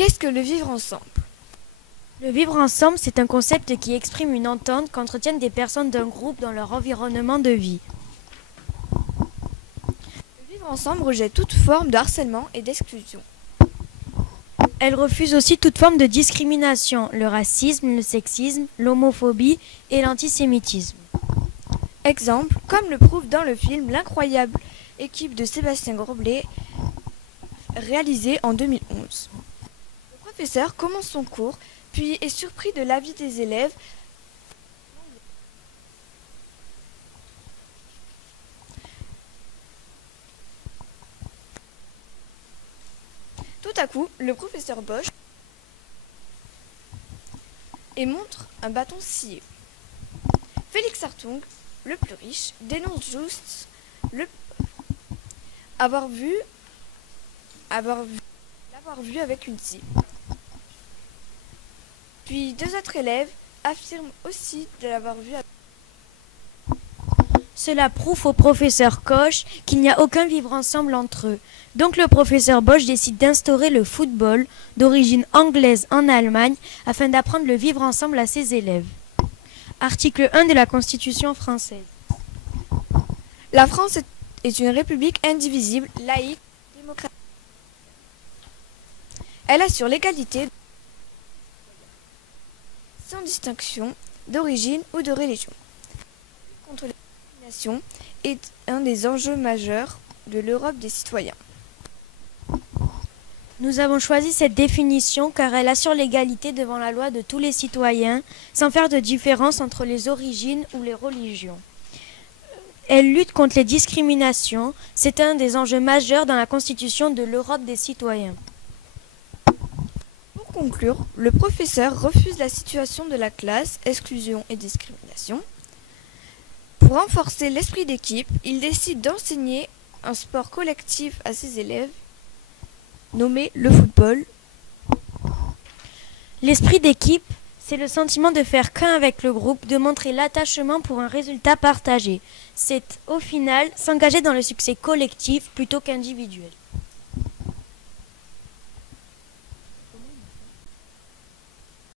Qu'est-ce que le vivre ensemble? Le vivre ensemble, c'est un concept qui exprime une entente qu'entretiennent des personnes d'un groupe dans leur environnement de vie. Le vivre ensemble rejette toute forme de harcèlement et d'exclusion. Elle refuse aussi toute forme de discrimination, le racisme, le sexisme, l'homophobie et l'antisémitisme. Exemple, comme le prouve dans le film L'incroyable équipe de Sébastien Groblet, réalisé en 2011. Le professeur commence son cours, puis est surpris de l'avis des élèves. Tout à coup, le professeur Bosch et montre un bâton scié. Félix Hartung, le plus riche, dénonce juste l'avoir vu avec une scie. Puis deux autres élèves affirment aussi de l'avoir vu avec... Cela prouve au professeur Koch qu'il n'y a aucun vivre ensemble entre eux. Donc le professeur Bosch décide d'instaurer le football, d'origine anglaise en Allemagne, afin d'apprendre le vivre ensemble à ses élèves. Article 1 de la Constitution française. La France est une république indivisible, laïque, démocratique. Elle assure l'égalité sans distinction d'origine ou de religion. Contre la discrimination est un des enjeux majeurs de l'Europe des citoyens. Nous avons choisi cette définition car elle assure l'égalité devant la loi de tous les citoyens, sans faire de différence entre les origines ou les religions. Elle lutte contre les discriminations, c'est un des enjeux majeurs dans la Constitution de l'Europe des citoyens. Pour conclure, le professeur refuse la situation de la classe, exclusion et discrimination. Pour renforcer l'esprit d'équipe, il décide d'enseigner un sport collectif à ses élèves, nommé le football. L'esprit d'équipe, c'est le sentiment de faire qu'un avec le groupe, de montrer l'attachement pour un résultat partagé. C'est, au final, s'engager dans le succès collectif plutôt qu'individuel.